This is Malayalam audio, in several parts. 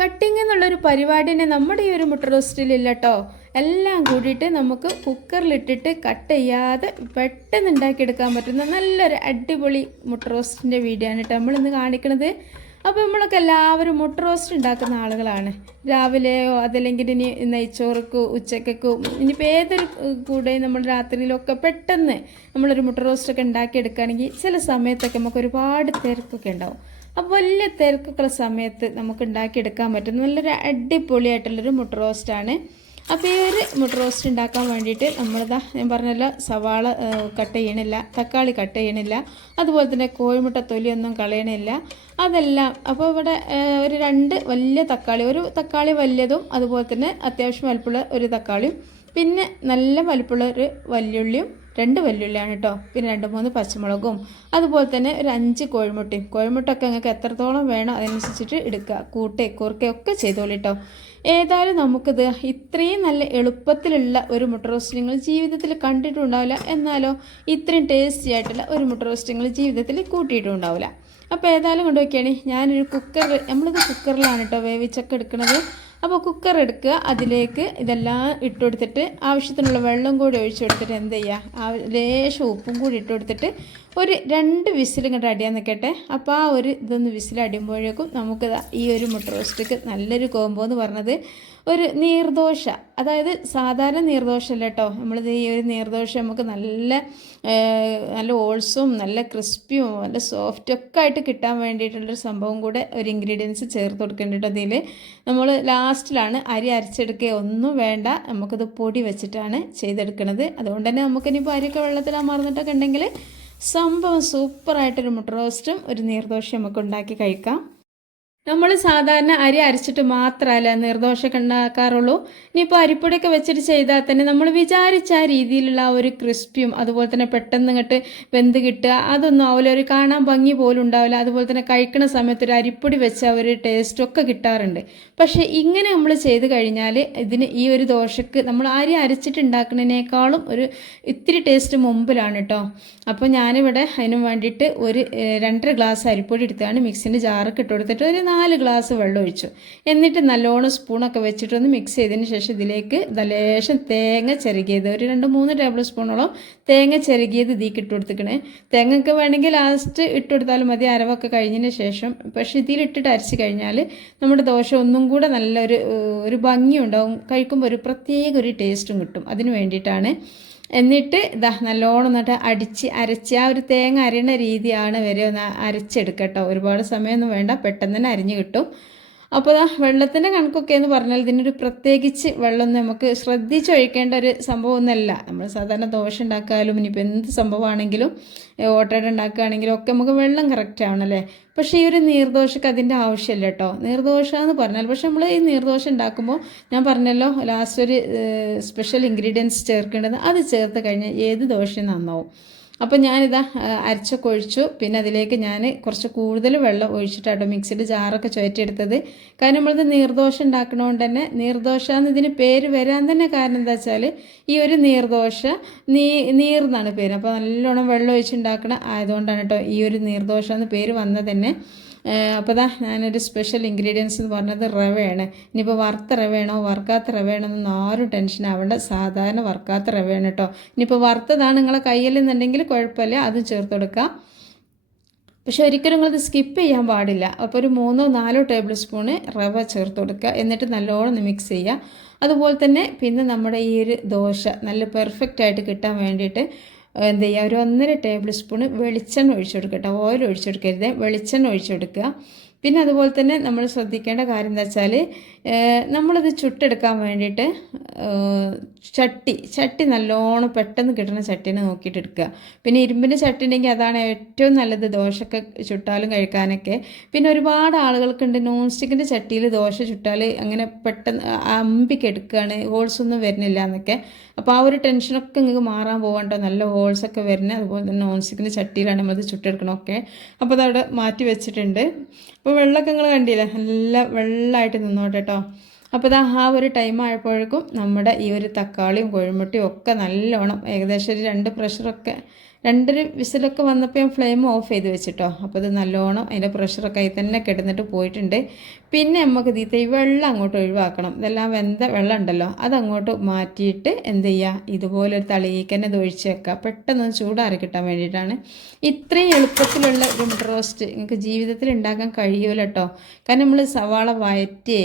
കട്ടിങ് എന്നുള്ളൊരു പരിപാടിനെ നമ്മുടെ ഈ ഒരു മുട്ട റോസ്റ്റിലില്ല കേട്ടോ എല്ലാം കൂടിയിട്ട് നമുക്ക് കുക്കറിലിട്ടിട്ട് കട്ട് ചെയ്യാതെ പെട്ടെന്ന് ഉണ്ടാക്കിയെടുക്കാൻ പറ്റുന്ന നല്ലൊരു അടിപൊളി മുട്ട റോസ്റ്റിന്റെ വീഡിയോ ആണ് കേട്ടോ നമ്മളിന്ന് കാണിക്കുന്നത് അപ്പോൾ നമ്മളൊക്കെ എല്ലാവരും മുട്ട റോസ്റ്റ് ഉണ്ടാക്കുന്ന ആളുകളാണ്. രാവിലെയോ അതല്ലെങ്കിൽ ഇനി നെയ്ച്ചോറക്കോ ഉച്ചക്കോ ഇനിയിപ്പോൾ ഏതൊരു കൂടെ നമ്മൾ രാത്രിയിലൊക്കെ പെട്ടെന്ന് നമ്മളൊരു മുട്ട റോസ്റ്റൊക്കെ ഉണ്ടാക്കിയെടുക്കുകയാണെങ്കിൽ ചില സമയത്തൊക്കെ നമുക്ക് ഒരുപാട് തിരക്കൊക്കെ ഉണ്ടാവും. അപ്പോൾ വലിയ തിരക്കൊക്കെയുള്ള സമയത്ത് നമുക്ക് ഉണ്ടാക്കിയെടുക്കാൻ പറ്റും. നല്ലൊരു അടിപൊളിയായിട്ടുള്ളൊരു മുട്ട റോസ്റ്റാണ് അപ്പോൾ ഈ ഒരു മുട്ട റോസ്റ്റ് ഉണ്ടാക്കാൻ വേണ്ടിയിട്ട് നമ്മളിതാ ഞാൻ പറഞ്ഞല്ലോ സവാള കട്ട് ചെയ്യണില്ല തക്കാളി കട്ട് ചെയ്യണില്ല അതുപോലെ തന്നെ കോഴിമുട്ട തൊലിയൊന്നും കളയണില്ല. അതെല്ലാം അപ്പോൾ ഇവിടെ ഒരു രണ്ട് വലിയ തക്കാളി ഒരു തക്കാളി വലിയതും അതുപോലെ തന്നെ അത്യാവശ്യം വലുപ്പമുള്ള ഒരു തക്കാളിയും പിന്നെ നല്ല വലിപ്പമുള്ള ഒരു വല്യുള്ളിയും രണ്ട് വല്യുള്ളിയാണ് കേട്ടോ പിന്നെ രണ്ട് മൂന്ന് പച്ചമുളകും. അതുപോലെ തന്നെ ഒരു അഞ്ച് കോഴിമുട്ടയും. കോഴിമുട്ടൊക്കെ നിങ്ങൾക്ക് എത്രത്തോളം വേണോ അതനുസരിച്ചിട്ട് എടുക്കുക. കൂട്ടെ കുറുക്കേ ഒക്കെ ചെയ്തോളൂ കേട്ടോ ഏതായാലും നമുക്കിത് ഇത്രയും നല്ല എളുപ്പത്തിലുള്ള ഒരു മുട്ട റോസ്റ്റ് നിങ്ങൾ ജീവിതത്തിൽ കണ്ടിട്ടുണ്ടാവില്ല. എന്നാലോ ഇത്രയും ടേസ്റ്റി ആയിട്ടുള്ള ഒരു മുട്ട റോസ്റ്റ് നിങ്ങൾ ജീവിതത്തിൽ കൂട്ടിയിട്ടുണ്ടാവില്ല. അപ്പോൾ ഏതായാലും കൊണ്ടുപോയിക്കാണ് ഞാനൊരു കുക്കർ നമ്മളിത് കുക്കറിലാണ് കേട്ടോ വേവിച്ചൊക്കെ എടുക്കുന്നത് അപ്പോൾ കുക്കർ എടുക്കുക അതിലേക്ക് ഇതെല്ലാം ഇട്ട് കൊടുത്തിട്ട് ആവശ്യത്തിനുള്ള വെള്ളം കൂടി ഒഴിച്ചു കൊടുത്തിട്ട് എന്ത് ചെയ്യുക? ലേശം ഉപ്പും കൂടി ഇട്ട് കൊടുത്തിട്ട് ഒരു രണ്ട് വിസിൽ ഇങ്ങോട്ട് അടിയാൻ നിൽക്കട്ടെ. അപ്പോൾ ആ ഒരു ഇതൊന്ന് വിസിൽ അടിയുമ്പോഴേക്കും നമുക്ക് ഈ ഒരു മുട്ട റോസ്റ്റിക്ക് നല്ലൊരു കോംബോ എന്ന് പറഞ്ഞത് ഒരു നീർദോശ. അതായത് സാധാരണ നീർദോശ അല്ല കേട്ടോ നമ്മളിത് ഈ ഒരു നീർദോശ നമുക്ക് നല്ല നല്ല ഓൾസും നല്ല ക്രിസ്പിയും നല്ല സോഫ്റ്റും ഒക്കെ ആയിട്ട് കിട്ടാൻ വേണ്ടിയിട്ടുള്ളൊരു സംഭവം കൂടെ ഒരു ഇൻഗ്രീഡിയൻസ് ചേർത്ത് കൊടുക്കേണ്ടിട്ട് അതിൽ നമ്മൾ ലാസ്റ്റിലാണ് അരി അരച്ചെടുക്കുക ഒന്നും വേണ്ട. നമുക്കത് പൊടി വെച്ചിട്ടാണ് ചെയ്തെടുക്കുന്നത് അതുകൊണ്ട് തന്നെ നമുക്കിനിപ്പോൾ അരിയൊക്കെ വെള്ളത്തിൽ അമർന്നിട്ടൊക്കെ ഉണ്ടെങ്കിൽ സംഭവം സൂപ്പറായിട്ടൊരു മുട്ട റോസ്റ്റും ഒരു നീർദോശയും നമുക്ക് ഉണ്ടാക്കി കഴിക്കാം. നമ്മൾ സാധാരണ അരി അരച്ചിട്ട് മാത്രമല്ല നിർദോഷമൊക്കെ ഉണ്ടാക്കാറുള്ളൂ ഇനിയിപ്പോൾ അരിപ്പൊടിയൊക്കെ വെച്ചിട്ട് ചെയ്താൽ തന്നെ നമ്മൾ വിചാരിച്ച ആ രീതിയിലുള്ള ആ ഒരു ക്രിസ്പിയും അതുപോലെ തന്നെ പെട്ടെന്ന് ഇങ്ങോട്ട് വെന്ത് കിട്ടുക അതൊന്നും ആവില്ല. ഒരു കാണാൻ ഭംഗി പോലും ഉണ്ടാവില്ല. അതുപോലെ തന്നെ കഴിക്കുന്ന സമയത്ത് ഒരു അരിപ്പൊടി വെച്ച ഒരു ടേസ്റ്റൊക്കെ കിട്ടാറുണ്ട്. പക്ഷേ ഇങ്ങനെ നമ്മൾ ചെയ്ത് കഴിഞ്ഞാൽ ഇതിന് ഈ ഒരു ദോശക്ക് നമ്മൾ അരി അരച്ചിട്ട് ഉണ്ടാക്കുന്നതിനേക്കാളും ഒരു ഇത്തിരി ടേസ്റ്റ് മുമ്പിലാണ് കേട്ടോ. അപ്പോൾ ഞാനിവിടെ അതിന് വേണ്ടിയിട്ട് ഒരു രണ്ടര ഗ്ലാസ് അരിപ്പൊടി എടുത്താണ് മിക്സിന്റെ ജാറൊക്കെ ഇട്ട് കൊടുത്തിട്ട് ഒരു നാല് ഗ്ലാസ് വെള്ളം ഒഴിച്ചു എന്നിട്ട് നല്ലോണം സ്പൂണൊക്കെ വെച്ചിട്ടൊന്ന് മിക്സ് ചെയ്തതിന് ശേഷം ഇതിലേക്ക് ലേശം തേങ്ങ ചെറുകിയത് ഒരു രണ്ട് മൂന്ന് ടേബിൾ സ്പൂണോളം തേങ്ങ ചെറുകിയത് ഇതിലേക്ക് ഇട്ട് കൊടുത്തിക്കണേ തേങ്ങയ്ക്ക് വേണമെങ്കിൽ ലാസ്റ്റ് ഇട്ട് കൊടുത്താലും മതി അരവൊക്കെ കഴിഞ്ഞതിന് ശേഷം. പക്ഷേ ഇതിലിട്ടിട്ട് അരച്ച് കഴിഞ്ഞാൽ നമ്മുടെ ദോശ ഒന്നും കൂടെ നല്ലൊരു ഒരു ഒരു ഭംഗിയുണ്ടാവും. കഴിക്കുമ്പോൾ ഒരു പ്രത്യേക ഒരു ടേസ്റ്റും കിട്ടും. അതിന് വേണ്ടിയിട്ടാണ് എന്നിട്ട് ഇതാ നല്ലോണം എന്നിട്ട് അടിച്ച് അരച്ച് ആ ഒരു തേങ്ങ അരയണ രീതിയാണ് വരെ ഒന്ന് അരച്ചെടുക്കട്ടോ. ഒരുപാട് സമയമൊന്നും വേണ്ട പെട്ടെന്ന് തന്നെ അരിഞ്ഞ് കിട്ടും. അപ്പോൾ ആ വെള്ളത്തിന്റെ കണക്കൊക്കെ എന്ന് പറഞ്ഞാൽ ഇതിനൊരു പ്രത്യേകിച്ച് വെള്ളം നമുക്ക് ശ്രദ്ധിച്ചൊഴിക്കേണ്ട ഒരു സംഭവമൊന്നുമല്ല നമ്മൾ സാധാരണ ദോശ ഉണ്ടാക്കാനും ഇനിയിപ്പോൾ എന്ത് സംഭവമാണെങ്കിലും ഓട്ടയുടെ ഉണ്ടാക്കുകയാണെങ്കിലും ഒക്കെ നമുക്ക് വെള്ളം കറക്റ്റ് ആവണല്ലേ പക്ഷേ ഈ ഒരു നീർദോശക്ക് അതിന്റെ ആവശ്യമില്ല കേട്ടോ. നീർദോശ എന്ന് പറഞ്ഞാൽ പക്ഷെ നമ്മൾ ഈ നീർദോശ ഉണ്ടാക്കുമ്പോൾ ഞാൻ പറഞ്ഞല്ലോ ലാസ്റ്റ് ഒരു സ്പെഷ്യൽ ഇൻഗ്രീഡിയൻസ് ചേർക്കേണ്ടത് അത് ചേർത്ത് കഴിഞ്ഞാൽ ഏത് ദോശയും നന്നാവും. അപ്പോൾ ഞാനിതാ അരച്ചൊക്കെ ഒഴിച്ചു. പിന്നെ അതിലേക്ക് ഞാൻ കുറച്ച് കൂടുതൽ വെള്ളം ഒഴിച്ചിട്ടാട്ടോ മിക്സിയുടെ ജാറൊക്കെ ചുവറ്റിയെടുത്തത്. കാരണം നമ്മളിത് നീർദോശ ഉണ്ടാക്കണോണ്ട് തന്നെ നീർദോശ എന്ന് ഇതിന് പേര് വരാൻ തന്നെ കാരണം എന്താ വെച്ചാൽ ഈ ഒരു നീർദോശ നീ നീർ എന്നാണ് പേര്. അപ്പോൾ നല്ലോണം വെള്ളം ഒഴിച്ചുണ്ടാക്കണ ആയതുകൊണ്ടാണ് കേട്ടോ ഈ ഒരു നീർദോശ എന്ന് പേര് വന്നത് തന്നെ. അപ്പോൾ ഇതാ ഞാനൊരു സ്പെഷ്യൽ ഇൻഗ്രീഡിയൻസ് എന്ന് പറഞ്ഞത് റവയാണ്. ഇനിയിപ്പോൾ വറുത്ത റവയാണോ വറുക്കാത്ത റവയാണോ എന്നൊന്നും ആരും ടെൻഷൻ ആവേണ്ട. സാധാരണ വറുക്കാത്ത റവയാണ് കേട്ടോ ഇനിയിപ്പോൾ വറുത്തതാണ് നിങ്ങളെ കയ്യിൽ നിന്നുണ്ടെങ്കിൽ കുഴപ്പമില്ല അത് ചേർത്ത് കൊടുക്കാം. പക്ഷെ ഒരിക്കലും നിങ്ങളത് സ്കിപ്പ് ചെയ്യാൻ പാടില്ല. അപ്പോൾ ഒരു മൂന്നോ നാലോ ടേബിൾ സ്പൂണ് റവ ചേർത്ത് കൊടുക്കുക. എന്നിട്ട് നല്ലോണം മിക്സ് ചെയ്യുക. അതുപോലെ തന്നെ പിന്നെ നമ്മുടെ ഈ ഒരു ദോശ നല്ല പെർഫെക്റ്റ് ആയിട്ട് കിട്ടാൻ വേണ്ടിയിട്ട് എന്ത് ചെയ്യുക? ഒരു ഒന്നര ടേബിൾ സ്പൂണ് വെളിച്ചെണ്ണ ഒഴിച്ചു കൊടുക്കുക കേട്ടോ. ഓയിൽ ഒഴിച്ചു കൊടുക്കരുത്. വെളിച്ചെണ്ണ ഒഴിച്ചു കൊടുക്കുക. പിന്നെ അതുപോലെ തന്നെ നമ്മൾ ശ്രദ്ധിക്കേണ്ട കാര്യം എന്താ വെച്ചാൽ നമ്മളിത് ചുട്ടെടുക്കാൻ വേണ്ടിയിട്ട് ചട്ടി ചട്ടി നല്ലോണം പെട്ടെന്ന് കിട്ടുന്ന ചട്ടിനെ നോക്കിയിട്ട് എടുക്കുക. പിന്നെ ഇരുമ്പിന്റെ ചട്ടി ഉണ്ടെങ്കിൽ അതാണ് ഏറ്റവും നല്ലത് ദോശയൊക്കെ ചുട്ടാലും കഴിക്കാനൊക്കെ. പിന്നെ ഒരുപാട് ആളുകൾക്കുണ്ട് നോൺ സ്റ്റിക്കിന്റെ ചട്ടിയിൽ ദോശ ചുട്ടാൽ അങ്ങനെ പെട്ടെന്ന് അമ്പിക്ക് എടുക്കുകയാണ് ഹോൾസ് ഒന്നും വരുന്നില്ല എന്നൊക്കെ. അപ്പോൾ ആ ഒരു ടെൻഷനൊക്കെ നിങ്ങൾക്ക് മാറാൻ പോകണ്ടോ നല്ല ഹോൾസ് ഒക്കെ വരുന്നത് അതുപോലെ തന്നെ നോൺ സ്റ്റിക്കിന്റെ ചട്ടിയിലാണ് നമ്മളത് ചുട്ടെടുക്കണമൊക്കെ അപ്പോൾ അതവിടെ മാറ്റി വെച്ചിട്ടുണ്ട്. അപ്പോൾ വെള്ളമൊക്കെ നിങ്ങൾ കണ്ടില്ലേ? നല്ല വെള്ളമായിട്ട് നിന്നോട്ടെ കേട്ടോ അപ്പോൾ ഇതാ ആ ഒരു ടൈം ആയപ്പോഴേക്കും നമ്മുടെ ഈ ഒരു തക്കാളിയും കോഴിമുട്ടയും ഒക്കെ നല്ലോണം ഏകദേശം ഒരു രണ്ട് പ്രഷറൊക്കെ രണ്ടൊരു വിസിലൊക്കെ വന്നപ്പോൾ ഞാൻ ഫ്ലെയിം ഓഫ് ചെയ്ത് വെച്ചിട്ടോ. അപ്പോൾ ഇത് നല്ലോണം അതിന്റെ പ്രഷറൊക്കെ ആയി തന്നെ കിടന്നിട്ട് പോയിട്ടുണ്ട്. പിന്നെ നമുക്ക് ഇതിത്തെ ഈ വെള്ളം അങ്ങോട്ട് ഒഴിവാക്കണം. ഇതെല്ലാം വെന്ത വെള്ളം ഉണ്ടല്ലോ അതങ്ങോട്ട് മാറ്റിയിട്ട് എന്ത് ചെയ്യുക ഇതുപോലെ ഒരു തളിയേക്ക് തന്നെ ഇത് ഒഴിച്ച് വെക്കുക പെട്ടെന്ന് ചൂടാറി കിട്ടാൻ വേണ്ടിയിട്ടാണ്. ഇത്രയും എളുപ്പത്തിലുള്ള ഒരു റോസ്റ്റ് നിങ്ങൾക്ക് ജീവിതത്തിൽ ഉണ്ടാക്കാൻ കഴിയൂല കേട്ടോ കാരണം നമ്മൾ സവാള വയറ്റിയേ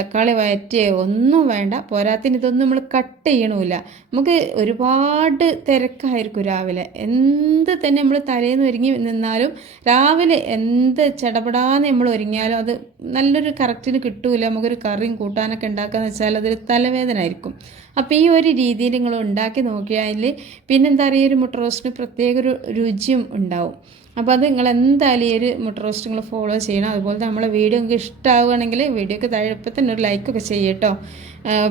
തക്കാളി വയറ്റിയേ ഒന്നും വേണ്ട. പോരാത്തിന് ഇതൊന്നും നമ്മൾ കട്ട് ചെയ്യണമില്ല നമുക്ക് ഒരുപാട് തിരക്കായിരിക്കും രാവിലെ. എന്ത് തന്നെ നമ്മൾ തലേന്ന് ഒരുങ്ങി നിന്നാലും രാവിലെ എന്ത് ചടപടാന്ന് നമ്മൾ ഒരുങ്ങിയാലും അത് നല്ലൊരു കറക്റ്റിന് കിട്ടൂല. നമുക്കൊരു കറിയും കൂട്ടാനൊക്കെ ഉണ്ടാക്കാന്ന് വെച്ചാൽ അതൊരു തലവേദന ആയിരിക്കും. അപ്പോൾ ഈ ഒരു രീതിയിൽ നിങ്ങൾ ഉണ്ടാക്കി നോക്കിയാൽ പിന്നെന്താ പറയുക ഒരു മുട്ട റോസ്റ്റിന് പ്രത്യേക ഒരു രുചിയും ഉണ്ടാവും. അപ്പോൾ അത് നിങ്ങൾ എന്തായാലും ഈ ഒരു മുട്ട റോസ്റ്റ് നിങ്ങൾ ഫോളോ ചെയ്യണം. അതുപോലെ നമ്മളെ വീഡിയോ നിങ്ങൾക്ക് ഇഷ്ടമാവുകയാണെങ്കിൽ വീഡിയോക്ക് താഴെ ഇപ്പം തന്നെ ഒരു ലൈക്കൊക്കെ ചെയ്യട്ടോ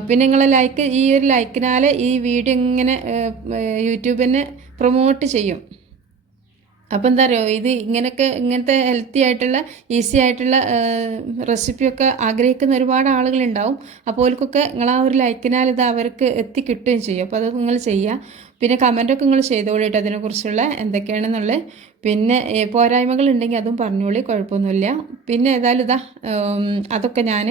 പിന്നെ നിങ്ങൾ ലൈക്ക് ഈ ഒരു ലൈക്കിനാൽ ഈ വീഡിയോ ഇങ്ങനെ യൂട്യൂബിന് പ്രൊമോട്ട് ചെയ്യും. അപ്പോൾ എന്താ പറയുക ഇത് ഇങ്ങനെയൊക്കെ ഇങ്ങനത്തെ ഹെൽത്തി ആയിട്ടുള്ള ഈസി ആയിട്ടുള്ള റെസിപ്പിയൊക്കെ ആഗ്രഹിക്കുന്ന ഒരുപാട് ആളുകളുണ്ടാവും. അപ്പോൾ അവർക്കൊക്കെ നിങ്ങൾ ആ ഒരു ലൈക്കിനാൽ ഇത് അവർക്ക് എത്തിക്കിട്ടുകയും ചെയ്യും. അപ്പോൾ അത് നിങ്ങൾ ചെയ്യുക പിന്നെ കമന്റൊക്കെ നിങ്ങൾ ചെയ്തോളൂ കേട്ടോ അതിനെക്കുറിച്ചുള്ള എന്തൊക്കെയാണെന്നുള്ളത്. പിന്നെ പോരായ്മകൾ ഉണ്ടെങ്കിൽ അതും പറഞ്ഞോളി. കുഴപ്പമൊന്നുമില്ല. പിന്നെ ഏതായാലും ഇതാ അതൊക്കെ ഞാൻ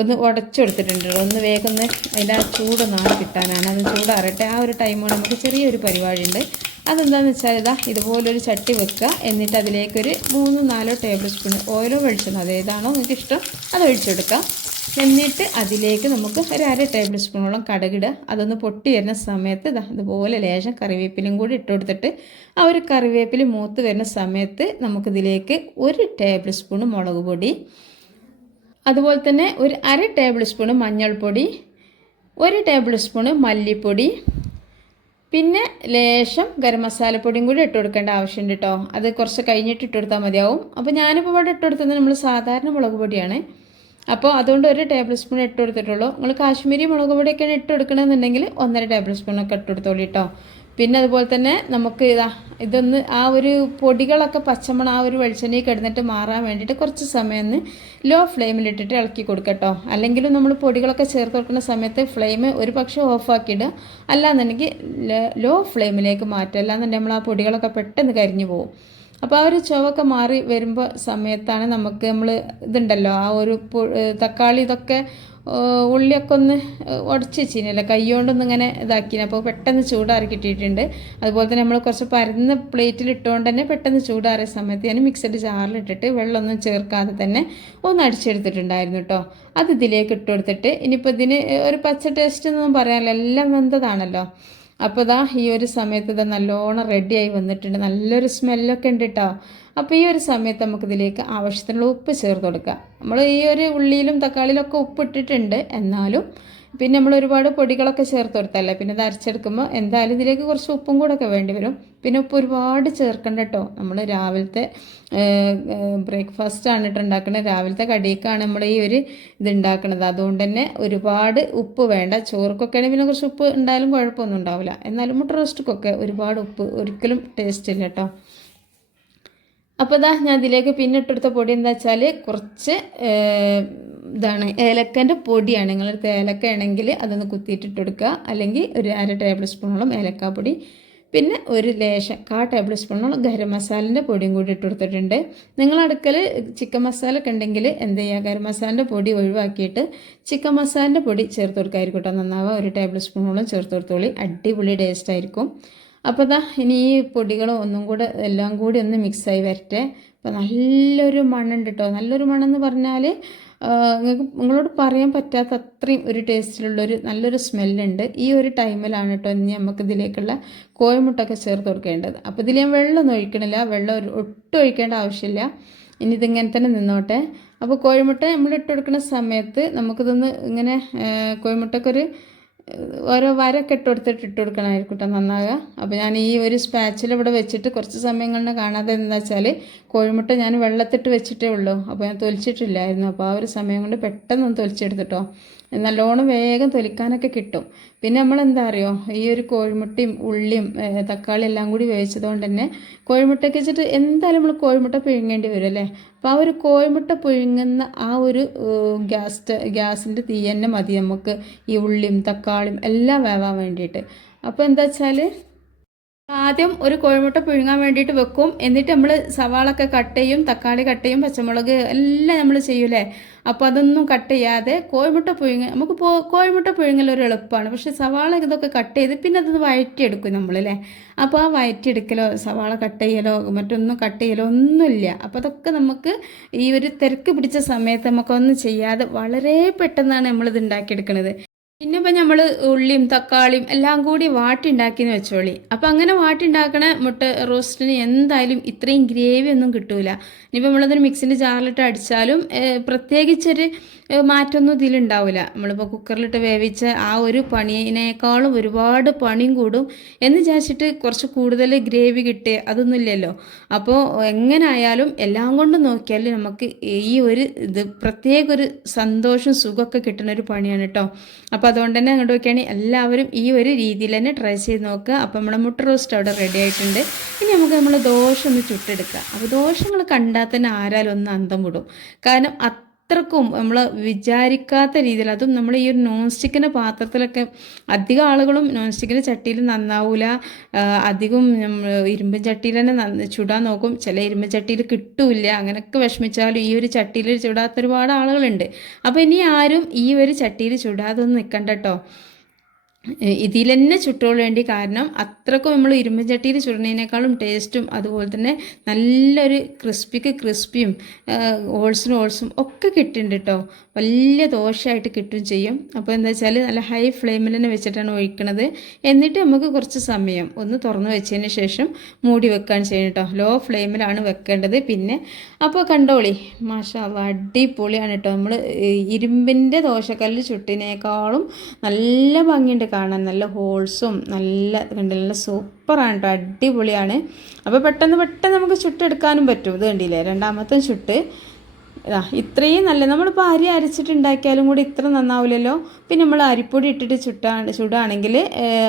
ഒന്ന് ഉടച്ചെടുത്തിട്ടുണ്ട് ഒന്ന് വേഗം അതിന്റെ ആ ചൂടൊന്ന് ആറി കിട്ടാനാണ്. അത് ചൂടാറട്ടെ. ആ ഒരു ടൈമോട് നമുക്ക് ചെറിയൊരു പരിപാടി ഉണ്ട് അതെന്താണെന്ന് വെച്ചാൽ ഇതാ ഇതുപോലൊരു ചട്ടി വെക്കുക. എന്നിട്ട് അതിലേക്കൊരു മൂന്ന് നാലോ ടേബിൾ സ്പൂൺ ഓയിലോ വെളിച്ചെണ്ണ അത് ഏതാണോ നിങ്ങൾക്ക് ഇഷ്ടം അത് ഒഴിച്ചെടുക്കാം. എന്നിട്ട് അതിലേക്ക് നമുക്ക് ഒരു അര ടേബിൾ സ്പൂണോളം കടകിടുക അതൊന്ന് പൊട്ടി വരുന്ന സമയത്ത് ഇതാ ഇതുപോലെ ലേശം കറിവേപ്പിലും കൂടി ഇട്ട് കൊടുത്തിട്ട് ആ ഒരു കറിവേപ്പില മൂത്ത് വരുന്ന സമയത്ത് നമുക്കിതിലേക്ക് ഒരു ടേബിൾ സ്പൂൺ മുളക് പൊടി അതുപോലെ തന്നെ ഒരു അര ടേബിൾ സ്പൂണ് മഞ്ഞൾപ്പൊടി ഒരു ടേബിൾ സ്പൂണ് മല്ലിപ്പൊടി പിന്നെ ലേശം ഗരം മസാലപ്പൊടിയും കൂടി ഇട്ട് കൊടുക്കേണ്ട ആവശ്യമുണ്ട് കേട്ടോ അത് കുറച്ച് കഴിഞ്ഞിട്ട് ഇട്ട് കൊടുത്താൽ മതിയാവും. അപ്പോൾ ഞാനിപ്പോൾ ഇവിടെ ഇട്ട് കൊടുത്തത് നമ്മൾ സാധാരണ മുളക് പൊടിയാണ്. അപ്പോൾ അതുകൊണ്ട് ഒരു ടേബിൾ സ്പൂൺ ഇട്ട് കൊടുത്തിട്ടുള്ളൂ. നിങ്ങൾ കാശ്മീരി മുളക് പൊടിയൊക്കെയാണ് ഇട്ട് കൊടുക്കണമെന്നുണ്ടെങ്കിൽ ഒന്നര ടേബിൾ സ്പൂണൊക്കെ ഇട്ട് കൊടുത്തോളൂ കേട്ടോ പിന്നെ അതുപോലെ തന്നെ നമുക്ക് ഇതാ ഇതൊന്ന് ആ ഒരു പൊടികളൊക്കെ പച്ചമണ ആ ഒരു വെളിച്ചെണ്ണയിൽ കിടന്നിട്ട് മാറാൻ വേണ്ടിയിട്ട് കുറച്ച് സമയം ഒന്ന് ലോ ഫ്ലെയിമിലിട്ടിട്ട് ഇളക്കി കൊടുക്കട്ടോ അല്ലെങ്കിലും നമ്മൾ പൊടികളൊക്കെ ചേർത്ത് കൊടുക്കുന്ന സമയത്ത് ഫ്ലെയിം ഒരു പക്ഷേ ഓഫാക്കിയിടുക അല്ലാന്നുണ്ടെങ്കിൽ ലോ ഫ്ലെയിമിലേക്ക് മാറ്റുക. അല്ലാന്നുണ്ടെങ്കിൽ നമ്മൾ ആ പൊടികളൊക്കെ പെട്ടെന്ന് കരിഞ്ഞു പോകും. അപ്പോൾ ആ ഒരു ചുവക്കെ മാറി വരുമ്പോൾ സമയത്താണ് നമുക്ക് നമ്മൾ ഇതുണ്ടല്ലോ ആ ഒരു തക്കാളി ഇതൊക്കെ ഉള്ളിയൊക്കെ ഒന്ന് ഉടച്ച് വെച്ചിനല്ലോ കൈകൊണ്ടൊന്നും ഇങ്ങനെ ഇതാക്കിന്. അപ്പോൾ പെട്ടെന്ന് ചൂടാറി കിട്ടിയിട്ടുണ്ട്. അതുപോലെ തന്നെ നമ്മൾ കുറച്ച് പരന്ന പ്ലേറ്റിൽ ഇട്ടുകൊണ്ട് തന്നെ പെട്ടെന്ന് ചൂടാറിയ സമയത്ത് ഞാൻ മിക്സഡ് ജാറിലിട്ടിട്ട് വെള്ളമൊന്നും ചേർക്കാതെ തന്നെ ഒന്ന് അടിച്ചെടുത്തിട്ടുണ്ടായിരുന്നു കേട്ടോ. അത് ഇതിലേക്ക് ഇട്ട് കൊടുത്തിട്ട് ഇനിയിപ്പോൾ ഇതിന് ഒരു പച്ച ടേസ്റ്റ് എന്നൊന്നും പറയാനില്ല. എല്ലാം വെന്തതാണല്ലോ. അപ്പോൾ ഇതാ ഈ ഒരു സമയത്ത് ഇത് നല്ലോണം റെഡിയായി വന്നിട്ടുണ്ട്. നല്ലൊരു സ്മെല്ലൊക്കെ ഉണ്ട് കേട്ടോ. അപ്പോൾ ഈ ഒരു സമയത്ത് നമുക്കിതിലേക്ക് ആവശ്യത്തിനുള്ള ഉപ്പ് ചേർത്ത് കൊടുക്കുക നമ്മൾ ഈ ഒരു ഉള്ളിയിലും തക്കാളിയിലും ഒക്കെ ഉപ്പ് ഇട്ടിട്ടുണ്ട് എന്നാലും പിന്നെ നമ്മൾ ഒരുപാട് പൊടികളൊക്കെ ചേർത്ത് കൊടുത്തല്ലേ പിന്നെ ഇത് അരച്ചെടുക്കുമ്പോൾ എന്തായാലും ഇതിലേക്ക് കുറച്ച് ഉപ്പും കൂടെ ഒക്കെ വേണ്ടി വരും. പിന്നെ ഉപ്പ് ഒരുപാട് ചേർക്കണ്ട കേട്ടോ നമ്മൾ രാവിലത്തെ ബ്രേക്ക്ഫാസ്റ്റ് ആണ് കേട്ടോ ഉണ്ടാക്കുന്നത് രാവിലത്തെ കടിയൊക്കെയാണ് നമ്മൾ ഈ ഒരു ഇത് ഉണ്ടാക്കുന്നത് അതുകൊണ്ട് തന്നെ ഒരുപാട് ഉപ്പ് വേണ്ട. ചോറുക്കൊക്കെ ആണെങ്കിൽ പിന്നെ കുറച്ച് ഉപ്പ് ഉണ്ടായാലും കുഴപ്പമൊന്നും ഉണ്ടാവില്ല. എന്നാലും മുട്ട റോസ്റ്റിക്കൊക്കെ ഒരുപാട് ഉപ്പ് ഒരിക്കലും ടേസ്റ്റ് ഇല്ല കേട്ടോ അപ്പോൾ ഇതാ ഞാൻ ഇതിലേക്ക് പിന്നെ ഇട്ടെടുത്ത പൊടി എന്താ വെച്ചാൽ കുറച്ച് ഇതാണ് ഏലക്കന്റെ പൊടിയാണ്. നിങ്ങളടുത്ത് ഏലക്ക ആണെങ്കിൽ അതൊന്ന് കുത്തിയിട്ടിട്ട് കൊടുക്കുക. അല്ലെങ്കിൽ ഒരു അര ടേബിൾ സ്പൂണോളം ഏലക്കാപ്പൊടി പിന്നെ ഒരു ലേശം കാ ടേബിൾ സ്പൂണോളം ഗരം മസാലന്റെ പൊടിയും കൂടി ഇട്ട് കൊടുത്തിട്ടുണ്ട്. അടുക്കൽ ചിക്കൻ മസാല ഒക്കെ ഉണ്ടെങ്കിൽ എന്ത് ചെയ്യുക? ഗരം മസാലന്റെ പൊടി ഒഴിവാക്കിയിട്ട് ചിക്കൻ മസാലന്റെ പൊടി ചേർത്ത് കൊടുക്കായിരിക്കും കേട്ടോ. നന്നാവുക ഒരു ടേബിൾ സ്പൂണോളം ചേർത്ത് കൊടുത്തോളി. അടിപൊളി ടേസ്റ്റ് ആയിരിക്കും. അപ്പോൾ ഇതാ ഇനി ഈ പൊടികളും ഒന്നും കൂടെ എല്ലാം കൂടി ഒന്ന് മിക്സായി വരട്ടെ. അപ്പോൾ നല്ലൊരു മണ്ണുണ്ട് കേട്ടോ നല്ലൊരു മണ്ണെന്ന് പറഞ്ഞാൽ നിങ്ങൾക്ക് നിങ്ങളോട് പറയാൻ പറ്റാത്ത അത്രയും ഒരു ടേസ്റ്റിലുള്ളൊരു നല്ലൊരു സ്മെല്ലുണ്ട്. ഈ ഒരു ടൈമിലാണ് കേട്ടോ ഇനി നമുക്ക് ഇതിലേക്കുള്ള കോയമുട്ടൊക്കെ ചേർത്ത് കൊടുക്കേണ്ടത്. അപ്പോൾ ഇതിൽ ഞാൻ വെള്ളമൊന്നും ഒഴിക്കണില്ല. വെള്ളം ഒട്ടും ഒഴിക്കേണ്ട ആവശ്യമില്ല. ഇനി ഇതിങ്ങനെ തന്നെ നിന്നോട്ടെ. അപ്പോൾ കോഴിമുട്ട നമ്മൾ ഇട്ട് കൊടുക്കുന്ന സമയത്ത് നമുക്കിതൊന്ന് ഇങ്ങനെ കോഴിമുട്ടക്കൊരു ഓരോ വരൊക്കെ ഇട്ട് കൊടുത്തിട്ട് ഇട്ട് കൊടുക്കണമായിരിക്കും കേട്ടോ നന്നാകുക അപ്പോൾ ഞാൻ ഈ ഒരു സ്പാച്ചിൽ ഇവിടെ വെച്ചിട്ട് കുറച്ച് സമയം കാണാതെ എന്താ വെച്ചാൽ കോഴിമുട്ട ഞാൻ വെള്ളത്തിട്ട് വെച്ചിട്ടേ ഉള്ളൂ. അപ്പോൾ ഞാൻ തൊലിച്ചിട്ടില്ലായിരുന്നു. അപ്പോൾ ആ ഒരു സമയം കൊണ്ട് പെട്ടെന്ന് തൊലിച്ചെടുത്തിട്ടോ നല്ലോണം വേഗം തൊലിക്കാനൊക്കെ കിട്ടും. പിന്നെ നമ്മൾ എന്താ അറിയോ? ഈ ഒരു കോഴിമുട്ടയും ഉള്ളിയും തക്കാളി എല്ലാം കൂടി വേവിച്ചത് കൊണ്ട് തന്നെ കോഴിമുട്ടയൊക്കെ വെച്ചിട്ട് എന്തായാലും നമ്മൾ കോഴിമുട്ട പിഴുങ്ങേണ്ടി വരും അല്ലേ? അപ്പോൾ ആ ഒരു കോഴിമുട്ട പുഴുങ്ങുന്ന ആ ഒരു ഗ്യാസ് ഗ്യാസിന്റെ തീ തന്നെ മതി നമുക്ക് ഈ ഉള്ളിയും തക്കാളിയും എല്ലാം വേവാൻ വേണ്ടിയിട്ട്. അപ്പോൾ എന്താ വെച്ചാൽ ആദ്യം ഒരു കോഴിമുട്ട പുഴുങ്ങാൻ വേണ്ടിയിട്ട് വെക്കും. എന്നിട്ട് നമ്മൾ സവാളൊക്കെ കട്ട് ചെയ്യും തക്കാളി കട്ട് ചെയ്യും പച്ചമുളക് എല്ലാം നമ്മൾ ചെയ്യൂലേ? അപ്പോൾ അതൊന്നും കട്ട് ചെയ്യാതെ കോഴിമുട്ട പുഴുങ്ങ നമുക്ക് കോഴിമുട്ട പുഴുങ്ങൽ ഒരു എളുപ്പമാണ് പക്ഷേ സവാള ഇതൊക്കെ കട്ട് ചെയ്ത് പിന്നെ അതൊന്ന് വഴറ്റിയെടുക്കും നമ്മളല്ലേ? അപ്പോൾ ആ വഴറ്റിയെടുക്കലോ സവാള കട്ട് ചെയ്യലോ മറ്റൊന്നും കട്ട് ചെയ്യലോ ഒന്നുമില്ല. അപ്പോൾ അതൊക്കെ നമുക്ക് ഈ ഒരു തിരക്ക് പിടിച്ച സമയത്ത് നമുക്കൊന്നും ചെയ്യാതെ വളരെ പെട്ടെന്നാണ് നമ്മളിത് ഉണ്ടാക്കിയെടുക്കുന്നത് പിന്നെ ഇപ്പം നമ്മൾ ഉള്ളിയും തക്കാളിയും എല്ലാം കൂടി വാട്ടി ഉണ്ടാക്കിയെന്ന് വെച്ചോളി. അപ്പം അങ്ങനെ വാട്ടി ഉണ്ടാക്കണ മുട്ട റോസ്റ്റിന് എന്തായാലും ഇത്രയും ഗ്രേവി ഒന്നും കിട്ടൂല. ഇനിയിപ്പോൾ നമ്മളതൊരു മിക്സിന്റെ ജാറിലിട്ട് അടിച്ചാലും പ്രത്യേകിച്ചൊരു മാറ്റമൊന്നും ഇതിലുണ്ടാവില്ല നമ്മളിപ്പോൾ കുക്കറിലിട്ട് വേവിച്ച ആ ഒരു പണിയേക്കാളും ഒരുപാട് പണിയും കൂടും എന്ന് വിചാരിച്ചിട്ട് കുറച്ച് കൂടുതൽ ഗ്രേവി കിട്ടുക അതൊന്നും ഇല്ലല്ലോ. അപ്പോൾ എങ്ങനായാലും എല്ലാം കൊണ്ടും നോക്കിയാൽ നമുക്ക് ഈ ഒരു ഇത് പ്രത്യേക ഒരു സന്തോഷം സുഖമൊക്കെ കിട്ടുന്ന ഒരു പണിയാണ് കേട്ടോ അപ്പോൾ അതുകൊണ്ട് തന്നെ അങ്ങോട്ട് നോക്കിയാണെങ്കിൽ എല്ലാവരും ഈ ഒരു രീതിയിൽ തന്നെ ട്രൈ ചെയ്ത് നോക്കുക. അപ്പോൾ നമ്മുടെ മുട്ട റോസ്റ്റ് അവിടെ റെഡി ആയിട്ടുണ്ട്. ഇനി നമുക്ക് നമ്മൾ ദോശ ഒന്ന് ചുട്ടെടുക്കുക അപ്പോൾ ദോശങ്ങൾ കണ്ടാൽ തന്നെ ആരാലും ഒന്ന് അന്തം വിടും. കാരണം അത്രക്കും നമ്മൾ വിചാരിക്കാത്ത രീതിയിൽ അതും നമ്മൾ ഈ ഒരു നോൺ സ്റ്റിക്കിന്റെ പാത്രത്തിലൊക്കെ അധികം ആളുകളും നോൺ സ്റ്റിക്കിന്റെ ചട്ടിയിൽ നന്നാവൂല. അധികം ഇരുമ്പ് ചട്ടിയിൽ തന്നെ ചുടാൻ നോക്കും. ചില ഇരുമ്പ് ചട്ടിയിൽ കിട്ടൂല അങ്ങനെയൊക്കെ വിഷമിച്ചാലും ഈ ഒരു ചട്ടിയിൽ ചുടാത്ത ഒരുപാട് ആളുകളുണ്ട്. അപ്പോൾ ഇനി ആരും ഈ ഒരു ചട്ടിയിൽ ചുടാതെ നിൽക്കണ്ടട്ടോ നിൽക്കണ്ട കേട്ടോ ഇതിൽ തന്നെ ചുട്ടോളൂ വേണ്ടി കാരണം അത്രക്കും നമ്മൾ ഇരുമ്പ് ചട്ടിയിൽ ചുടുന്നതിനേക്കാളും ടേസ്റ്റും അതുപോലെ തന്നെ നല്ലൊരു ക്രിസ്പിക്ക് ക്രിസ്പിയും ഓൾസിനും ഓൾസും ഒക്കെ കിട്ടുന്നുണ്ട് കേട്ടോ വലിയ ദോശയായിട്ട് കിട്ടും ചെയ്യും. അപ്പോൾ എന്താ വെച്ചാൽ നല്ല ഹൈ ഫ്ലെയിമിൽ തന്നെ വെച്ചിട്ടാണ് ഒഴിക്കണത്. എന്നിട്ട് നമുക്ക് കുറച്ച് സമയം ഒന്ന് തുറന്ന് വെച്ചതിന് ശേഷം മൂടി വെക്കുകയാണ് ചെയ്യുന്നത് കേട്ടോ. ലോ ഫ്ലെയിമിലാണ് വെക്കേണ്ടത്. പിന്നെ അപ്പോൾ കണ്ടോളി മാഷാ അടിപൊളിയാണ് കേട്ടോ. നമ്മൾ ഇരുമ്പിന്റെ ദോശക്കല്ല് ചുട്ടിനേക്കാളും നല്ല ഭംഗിയുണ്ട് കാണാൻ. നല്ല ഹോൾസും നല്ല നല്ല സൂപ്പറാണ് കേട്ടോ. അടിപൊളിയാണ്. അപ്പോൾ പെട്ടെന്ന് പെട്ടെന്ന് നമുക്ക് ചുട്ടെടുക്കാനും പറ്റും. ഇത് കണ്ടില്ലേ രണ്ടാമത്തെ ചുട്ട്. ഇതാ ഇത്രയും നല്ല നമ്മളിപ്പോൾ അരി അരച്ചിട്ടുണ്ടാക്കിയാലും കൂടി ഇത്ര നന്നാവില്ലല്ലോ പിന്നെ നമ്മൾ അരിപ്പൊടി ഇട്ടിട്ട് ചുട്ടാണ് ചുടാണെങ്കിൽ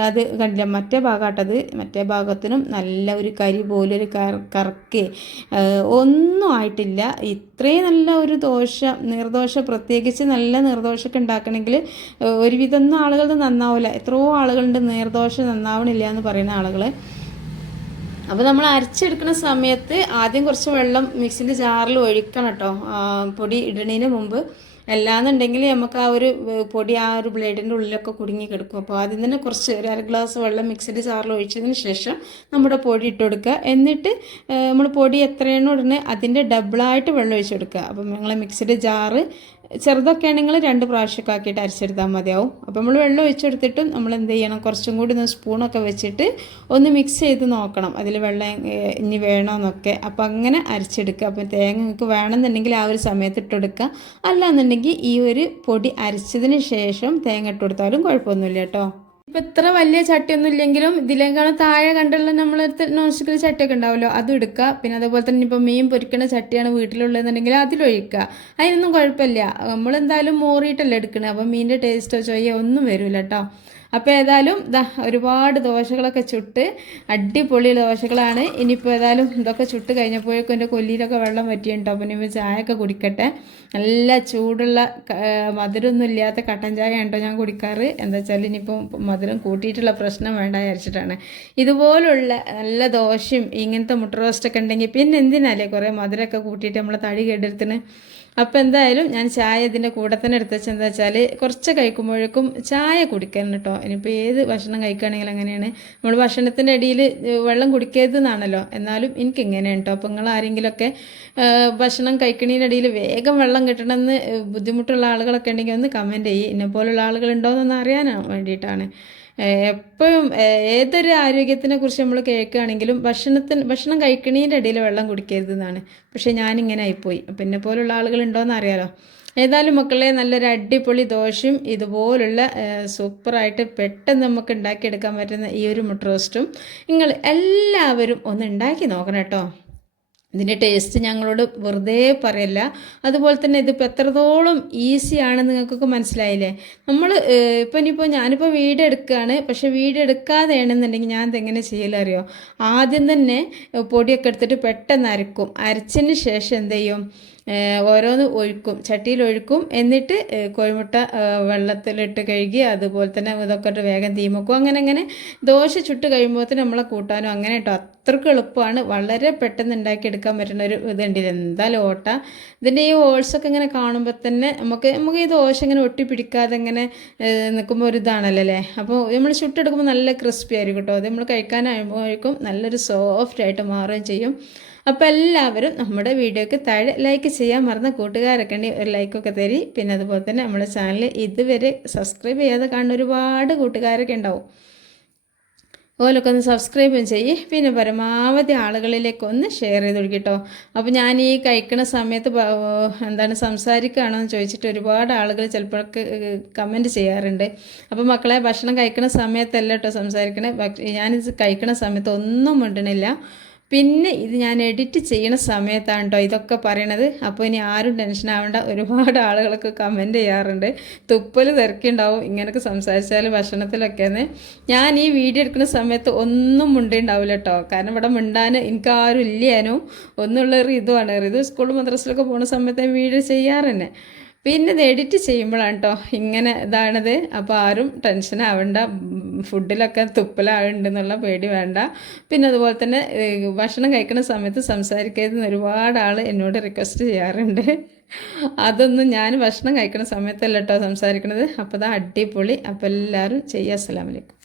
അത് കണ്ടില്ല മറ്റേ ഭാഗമാട്ടത് മറ്റേ ഭാഗത്തിനും നല്ല ഒരു കരി പോലെ ഒരു കറ കറക്കേ ഒന്നും ആയിട്ടില്ല. ഇത്രയും നല്ല ഒരു ദോശ നീർദോശ പ്രത്യേകിച്ച് നല്ല നീർദോശയൊക്കെ ഉണ്ടാക്കണമെങ്കിൽ ഒരുവിധം ഒന്നും ആളുകൾ നന്നാവില്ല എത്രയോ ആളുകളുണ്ട് നീർദോശ നന്നാവണില്ല എന്ന് പറയുന്ന ആളുകൾ അപ്പോൾ നമ്മൾ അരച്ചെടുക്കുന്ന സമയത്ത് ആദ്യം കുറച്ച് വെള്ളം മിക്സിന്റെ ജാറിൽ ഒഴിക്കണം കേട്ടോ. പൊടി ഇടുന്നതിന് മുമ്പ്. അല്ലാന്നുണ്ടെങ്കിൽ നമുക്ക് ആ ഒരു പൊടി ആ ഒരു ബ്ലേഡിന്റെ ഉള്ളിലൊക്കെ കുടുങ്ങി കിടക്കും. അപ്പോൾ ആദ്യം തന്നെ കുറച്ച് ഒരു അര ഗ്ലാസ് വെള്ളം മിക്സിന്റെ ജാറിൽ ഒഴിച്ചതിന് ശേഷം നമ്മുടെ പൊടി ഇട്ട് കൊടുക്കുക. എന്നിട്ട് നമ്മൾ പൊടി എത്രയാണോ ഉടനെ അതിന്റെ ഡബിളായിട്ട് വെള്ളം ഒഴിച്ച് കൊടുക്കുക. അപ്പം നിങ്ങൾ മിക്സിയുടെ ജാറ് ചെറുതൊക്കെ ആണെങ്കിൽ രണ്ട് പ്രാവശ്യമൊക്കെ ആക്കിയിട്ട് അരച്ചെടുത്താൽ മതിയാവും. അപ്പോൾ നമ്മൾ വെള്ളം ഒഴിച്ചെടുത്തിട്ടും നമ്മൾ എന്ത് ചെയ്യണം? കുറച്ചും കൂടി ഒന്ന് സ്പൂണൊക്കെ വെച്ചിട്ട് ഒന്ന് മിക്സ് ചെയ്ത് നോക്കണം. അതിൽ വെള്ളം ഇനി വേണമെന്നൊക്കെ അപ്പോൾ അങ്ങനെ അരച്ചെടുക്കുക. അപ്പോൾ തേങ്ങ നിങ്ങൾക്ക് വേണമെന്നുണ്ടെങ്കിൽ ആ ഒരു സമയത്ത് ഇട്ടെടുക്കുക. അല്ല എന്നുണ്ടെങ്കിൽ ഈ ഒരു പൊടി അരച്ചതിന് ശേഷം തേങ്ങ ഇട്ട് കൊടുത്താലും കുഴപ്പമൊന്നുമില്ല കേട്ടോ. ഇപ്പം ഇത്ര വലിയ ചട്ടിയൊന്നും ഇല്ലെങ്കിലും ഇതിലേക്കാളും താഴെ കണ്ടുള്ള നമ്മളടുത്ത് നോൺ സ്റ്റിക്കിൽ ചട്ടിയൊക്കെ ഉണ്ടാവുമല്ലോ അതും എടുക്കുക. പിന്നെ അതേപോലെ തന്നെ ഇപ്പോൾ മീൻ പൊരിക്കുന്ന ചട്ടിയാണ് വീട്ടിലുള്ളതെന്നുണ്ടെങ്കിൽ അതിലൊഴിക്കുക അതിനൊന്നും കുഴപ്പമില്ല. നമ്മളെന്തായാലും മോറിയിട്ടല്ലേ എടുക്കണേ. അപ്പോൾ മീനിന്റെ ടേസ്റ്റോ ചൊയ്യോ ഒന്നും വരില്ല കേട്ടോ അപ്പോൾ ഏതായാലും ഇതാ ഒരുപാട് ദോശകളൊക്കെ ചുട്ട് അടിപൊളി ദോശകളാണ്. ഇനിയിപ്പോൾ ഏതായാലും ഇതൊക്കെ ചുട്ട് കഴിഞ്ഞപ്പോഴേക്കും എന്റെ കൊല്ലിയിലൊക്കെ വെള്ളം പറ്റിയിട്ടുണ്ടോ അപ്പം ഇനി ചായയൊക്കെ കുടിക്കട്ടെ. നല്ല ചൂടുള്ള മധുരമൊന്നും ഇല്ലാത്ത കട്ടൻ ചായ ഉണ്ടോ ഞാൻ കുടിക്കാറ്? എന്താ വെച്ചാൽ ഇനിയിപ്പോൾ മധുരം കൂട്ടിയിട്ടുള്ള പ്രശ്നം വേണ്ട വിചാരിച്ചിട്ടാണ്. ഇതുപോലുള്ള നല്ല ദോശയും ഇങ്ങനത്തെ മുട്ട റോസ്റ്റൊക്കെ ഉണ്ടെങ്കിൽ പിന്നെ എന്തിനാലേ കുറേ മധുരമൊക്കെ കൂട്ടിയിട്ട് നമ്മളെ തടി കേടെടുത്തിന് അപ്പോൾ എന്തായാലും ഞാൻ ചായ ഇതിന്റെ കൂടെ തന്നെ എടുത്ത് വെച്ചാൽ എന്താ വെച്ചാൽ കുറച്ച് കഴിക്കുമ്പോഴേക്കും ചായ കുടിക്കണം കേട്ടോ ഇനിയിപ്പോൾ ഏത് ഭക്ഷണം കഴിക്കുകയാണെങ്കിലും അങ്ങനെയാണ്. നമ്മൾ ഭക്ഷണത്തിന്റെ ഇടയിൽ വെള്ളം കുടിക്കരുത് എന്നാണല്ലോ. എന്നാലും എനിക്ക് ഇങ്ങനെയാണ് കേട്ടോ അപ്പോൾ നിങ്ങൾ ആരെങ്കിലുമൊക്കെ ഭക്ഷണം കഴിക്കണതിന്റെ ഇടയിൽ വേഗം വെള്ളം കിട്ടണമെന്ന് ബുദ്ധിമുട്ടുള്ള ആളുകളൊക്കെ ഉണ്ടെങ്കിൽ ഒന്ന് കമന്റ് ചെയ്യും. എന്നെ പോലുള്ള ആളുകളുണ്ടോയെന്നൊന്ന് അറിയാനാണ് വേണ്ടിയിട്ടാണ്. എപ്പോഴും ഏതൊരു ആരോഗ്യത്തിനെ കുറിച്ച് നമ്മൾ കേൾക്കുകയാണെങ്കിലും ഭക്ഷണത്തിന് ഭക്ഷണം കഴിക്കണീന്റെ ഇടയിൽ വെള്ളം കുടിക്കരുത് എന്നാണ് പക്ഷേ ഞാനിങ്ങനെ ആയിപ്പോയി. അപ്പം എന്നെ പോലുള്ള ആളുകൾ ആളുകളുണ്ടോയെന്ന് അറിയാലോ. ഏതായാലും മക്കളെ നല്ലൊരു അടിപൊളി ദോശയും ഇതുപോലുള്ള സൂപ്പറായിട്ട് പെട്ടെന്ന് നമുക്ക് ഉണ്ടാക്കിയെടുക്കാൻ പറ്റുന്ന ഈ ഒരു മുട്ട റോസ്റ്റും നിങ്ങൾ എല്ലാവരും ഒന്ന് ഉണ്ടാക്കി നോക്കണം കേട്ടോ. ഇതിന്റെ ടേസ്റ്റ് ഞങ്ങളോട് വെറുതെ പറയല്ല. അതുപോലെ തന്നെ ഇതിപ്പോൾ എത്രത്തോളം ഈസിയാണെന്ന് നിങ്ങൾക്കൊക്കെ മനസ്സിലായില്ലേ? നമ്മൾ ഇപ്പം ഇനിയിപ്പോൾ ഞാനിപ്പോൾ വീഡിയോ എടുക്കുകയാണ് പക്ഷേ വീഡിയോ എടുക്കാതെയാണെന്നുണ്ടെങ്കിൽ ഞാൻ ഇതെങ്ങനെ ചെയ്യലറിയോ ആദ്യം തന്നെ പൊടിയൊക്കെ എടുത്തിട്ട് പെട്ടെന്ന് അരക്കും. അരച്ചതിന് ശേഷം എന്ത് ചെയ്യും? ഓരോന്ന് ഒഴിക്കും ചട്ടിയിൽ ഒഴിക്കും. എന്നിട്ട് കോഴിമുട്ട വെള്ളത്തിലിട്ട് കഴുകി അതുപോലെ തന്നെ ഇതൊക്കെ ഇട്ട് വേഗം തീമക്കും അങ്ങനെ അങ്ങനെ ദോശ ചുട്ട് കഴിയുമ്പോഴത്തേന് നമ്മളെ കൂട്ടാനും അങ്ങനെ കേട്ടോ. അത്രയ്ക്ക് എളുപ്പമാണ്. വളരെ പെട്ടെന്ന് ഉണ്ടാക്കിയെടുക്കാൻ പറ്റുന്ന ഒരു ഇതുണ്ട്. ഇത് എന്തായാലും ഓട്ട ഇതിന്റെ ഈ ഓൾസൊക്കെ ഇങ്ങനെ കാണുമ്പോൾ തന്നെ നമുക്ക് നമുക്ക് ഈ ദോശ ഇങ്ങനെ ഒട്ടി പിടിക്കാതെ ഇങ്ങനെ നിൽക്കുമ്പോൾ ഒരു ഇതാണല്ലോ അല്ലേ? അപ്പോൾ നമ്മൾ ചുട്ടെടുക്കുമ്പോൾ നല്ല ക്രിസ്പി ആയിരിക്കും കേട്ടോ. അത് നമ്മൾ കഴിക്കാനാകുമ്പോഴേക്കും നല്ലൊരു സോഫ്റ്റ് ആയിട്ട് മാറുകയും ചെയ്യും. അപ്പോൾ എല്ലാവരും നമ്മുടെ വീഡിയോയ്ക്ക് താഴെ ലൈക്ക് ചെയ്യാൻ മറന്ന കൂട്ടുകാരൊക്കെ ഉണ്ടെങ്കിൽ ഒരു ലൈക്കൊക്കെ തരി. പിന്നെ അതുപോലെ തന്നെ നമ്മുടെ ചാനൽ ഇതുവരെ സബ്സ്ക്രൈബ് ചെയ്യാതെ കാണുന്ന ഒരുപാട് കൂട്ടുകാരൊക്കെ ഉണ്ടാവും. ഓലൊക്കെ ഒന്ന് സബ്സ്ക്രൈബും ചെയ്യ്. പിന്നെ പരമാവധി ആളുകളിലേക്ക് ഒന്ന് ഷെയർ ചെയ്ത് കൊടുക്കട്ടോ അപ്പോൾ ഞാൻ ഈ കഴിക്കുന്ന സമയത്ത് എന്താണ് സംസാരിക്കുകയാണോ എന്ന് ചോദിച്ചിട്ട് ഒരുപാട് ആളുകൾ ചിലപ്പോഴൊക്കെ കമന്റ് ചെയ്യാറുണ്ട്. അപ്പോൾ മക്കളെ ഭക്ഷണം കഴിക്കുന്ന സമയത്തല്ല കേട്ടോ സംസാരിക്കണേ. ഞാനിത് കഴിക്കുന്ന സമയത്ത് ഒന്നും മിണ്ടണില്ല. പിന്നെ ഇത് ഞാൻ എഡിറ്റ് ചെയ്യണ സമയത്താണ് കേട്ടോ ഇതൊക്കെ പറയണത്. അപ്പോൾ ഇനി ആരും ടെൻഷൻ ആവേണ്ട. ഒരുപാട് ആളുകളൊക്കെ കമന്റ് ചെയ്യാറുണ്ട്. തുപ്പൽ തിരക്കുണ്ടാവും ഇങ്ങനെയൊക്കെ സംസാരിച്ചാൽ ഭക്ഷണത്തിലൊക്കെയെന്ന് ഞാൻ ഈ വീഡിയോ എടുക്കുന്ന സമയത്ത് ഒന്നും മുണ്ടുണ്ടാവില്ല കേട്ടോ കാരണം ഇവിടെ മിണ്ടാൻ എനിക്ക് ആരും ഇല്ലാനും. ഒന്നുള്ള റിതുവാണ് റിതു സ്കൂൾ മദ്രസിലൊക്കെ പോകുന്ന സമയത്ത് വീഡിയോ ചെയ്യാറ് തന്നെ പിന്നെ ഇത് എഡിറ്റ് ചെയ്യുമ്പോഴാണ് കേട്ടോ ഇങ്ങനെ ഇതാണത്. അപ്പോൾ ആരും ടെൻഷൻ ആവണ്ട. ഫുഡിലൊക്കെ തുപ്പലാവുണ്ടെന്നുള്ള പേടി വേണ്ട. പിന്നെ അതുപോലെ തന്നെ ഭക്ഷണം കഴിക്കുന്ന സമയത്ത് സംസാരിക്കരുതെന്ന് ഒരുപാട് ആൾ എന്നോട് റിക്വസ്റ്റ് ചെയ്യാറുണ്ട്. അതൊന്നും ഞാൻ ഭക്ഷണം കഴിക്കുന്ന സമയത്തല്ല കേട്ടോ സംസാരിക്കുന്നത് അപ്പോൾ അത് അടിപൊളി. അപ്പോൾ എല്ലാവരും ചെയ്യുക അസ്സലാമലൈക്കും